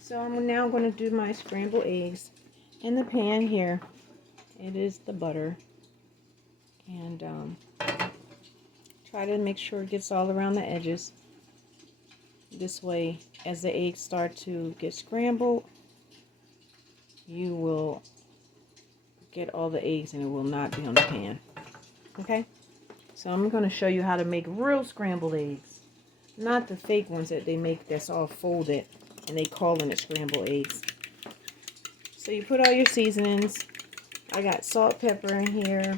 So I'm now going to do my scrambled eggs in the pan here. It is the butter, and try to make sure it gets all around the edges. This way, as the eggs start to get scrambled, you will get all the eggs and it will not be on the pan. Okay? So I'm going to show you how to make real scrambled eggs. Not the fake ones that they make that's all folded and they calling it scrambled eggs. So you put all your seasonings. I got salt, pepper in here.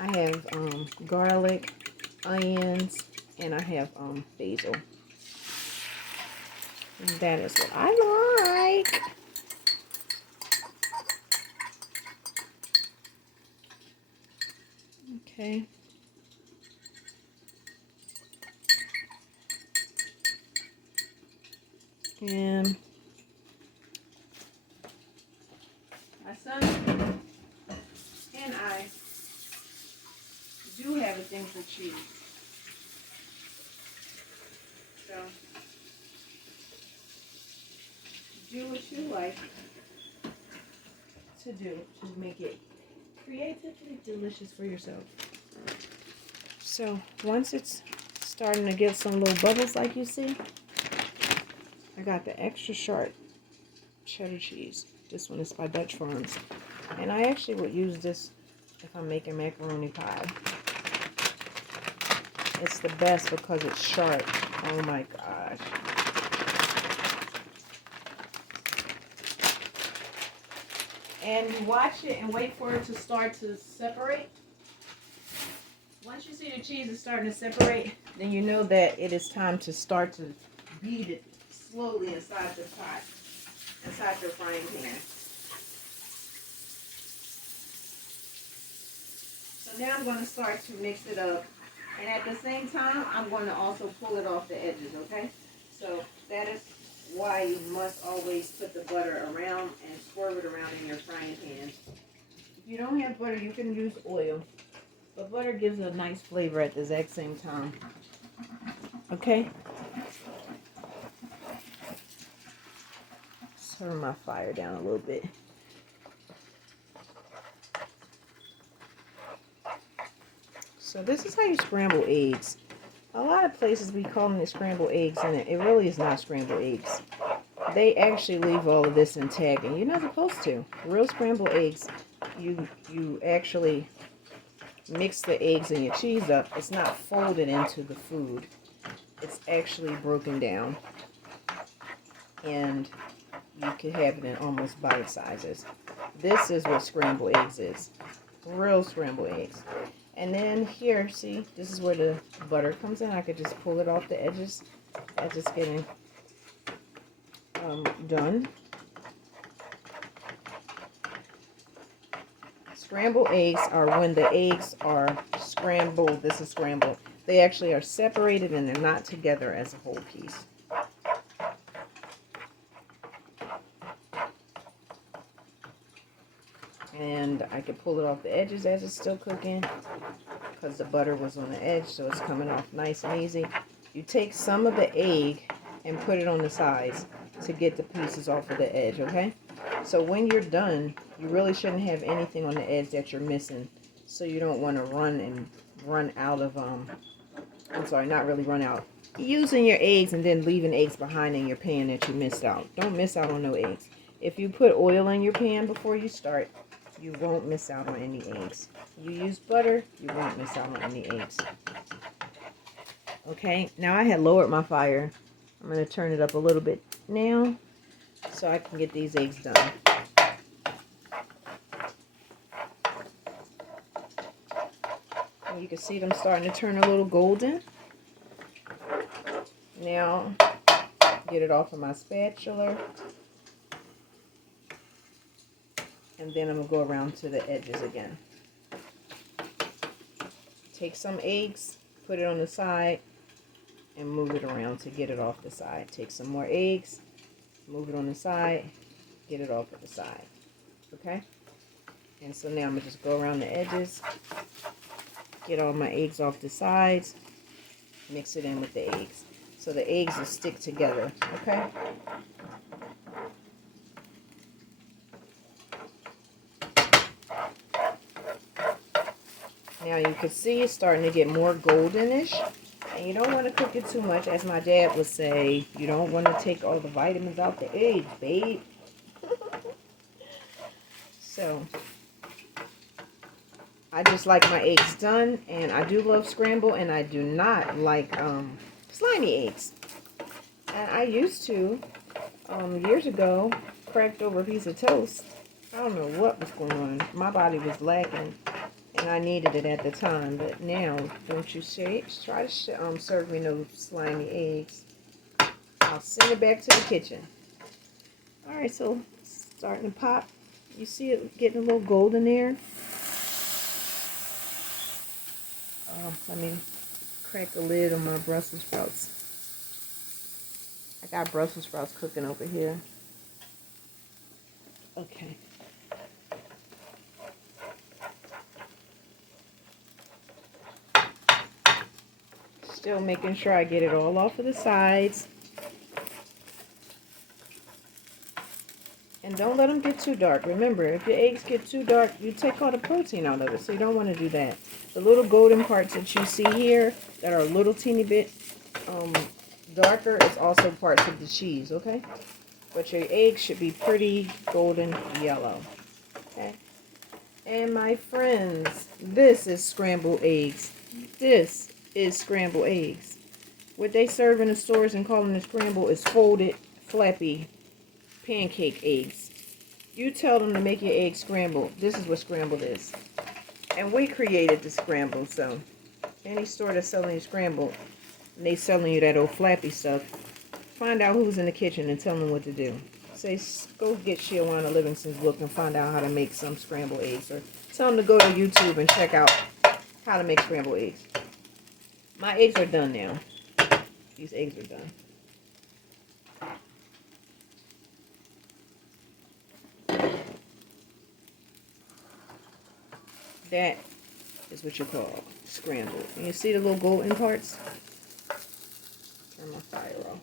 I have garlic, onions, and I have basil. And that is what I like. Okay. And my son and I do have a thing for cheese. So do what you like to do to make it creatively delicious for yourself. So once it's starting to get some little bubbles like you see, I got the extra sharp cheddar cheese. This one is by Dutch Farms. And I actually would use this if I'm making macaroni pie. It's the best because it's sharp. Oh my gosh. And you watch it and wait for it to start to separate. Once you see the cheese is starting to separate, then you know that it is time to start to beat it slowly inside the pot, inside your frying pan. So now I'm going to start to mix it up. And at the same time, I'm going to also pull it off the edges, okay? So that is why you must always put the butter around and swirl it around in your frying pan. If you don't have butter, you can use oil. But butter gives a nice flavor at the exact same time. Okay? Turn my fire down a little bit. So this is how you scramble eggs. A lot of places be calling it scrambled eggs, and it really is not scrambled eggs. They actually leave all of this intact, and you're not supposed to. Real scrambled eggs, you actually mix the eggs and your cheese up. It's not folded into the food. It's actually broken down, and you can have it in almost bite sizes. This is what scrambled eggs is. Real scrambled eggs. And then here, see, this is where the butter comes in. I could just pull it off the edges as it's getting done. Scrambled eggs are when the eggs are scrambled. This is scrambled. They actually are separated and they're not together as a whole piece. And I can pull it off the edges as it's still cooking because the butter was on the edge, so it's coming off nice and easy. You take some of the egg and put it on the sides to get the pieces off of the edge, okay? So when you're done, you really shouldn't have anything on the edge that you're missing, so you don't want to run out of, I'm sorry, not really run out. Using your eggs and then leaving eggs behind in your pan that you missed out. Don't miss out on no eggs. If you put oil in your pan before you start, you won't miss out on any eggs. You use butter, you won't miss out on any eggs. Okay, now I had lowered my fire. I'm going to turn it up a little bit now so I can get these eggs done. And you can see them starting to turn a little golden. Now, get it off of my spatula. And then I'm going to go around to the edges again. Take some eggs, put it on the side, and move it around to get it off the side. Take some more eggs, move it on the side, get it off of the side. Okay? And so now I'm going to just go around the edges, get all my eggs off the sides, mix it in with the eggs. so the eggs will stick together, okay? Now you can see it's starting to get more goldenish. And you don't want to cook it too much. As my dad would say, you don't want to take all the vitamins out the eggs, babe. So, I just like my eggs done. And I do love scramble. And I do not like slimy eggs. And I used to, years ago, cracked over a piece of toast. I don't know what was going on. My body was lacking. And I needed it at the time, but now, don't you say, try to serve me no slimy eggs. I'll send it back to the kitchen. Alright, so starting to pop. You see it getting a little golden there? Let me crack the lid on my Brussels sprouts. I got Brussels sprouts cooking over here. Okay. Still making sure I get it all off of the sides. And don't let them get too dark. Remember, if your eggs get too dark, you take all the protein out of it. So you don't want to do that. The little golden parts that you see here that are a little teeny bit darker is also parts of the cheese, okay? But your eggs should be pretty golden yellow, okay? And my friends, this is scrambled eggs. This is scrambled eggs. What they serve in the stores and call them the scramble is folded, flappy pancake eggs. You tell them to make your eggs scrambled. This is what scrambled is. And we created the scramble, so any store that's selling you scrambled, and they selling you that old flappy stuff, find out who's in the kitchen and tell them what to do. Say, go get Shiawana Livingston's book and find out how to make some scrambled eggs. Or tell them to go to YouTube and check out how to make scrambled eggs. My eggs are done now. These eggs are done. That is what you call scrambled. And you see the little golden parts? Turn my fire off.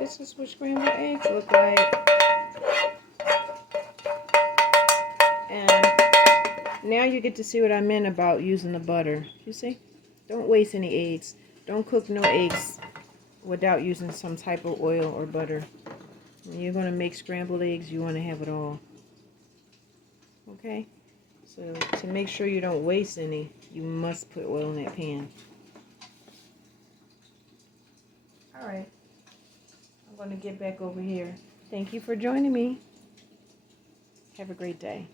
This is what scrambled eggs look like. And now you get to see what I meant about using the butter. You see? Don't waste any eggs. Don't cook no eggs without using some type of oil or butter. When you're going to make scrambled eggs, you want to have it all. Okay? So to make sure you don't waste any, you must put oil in that pan. Alright. I'm going to get back over here. Thank you for joining me. Have a great day.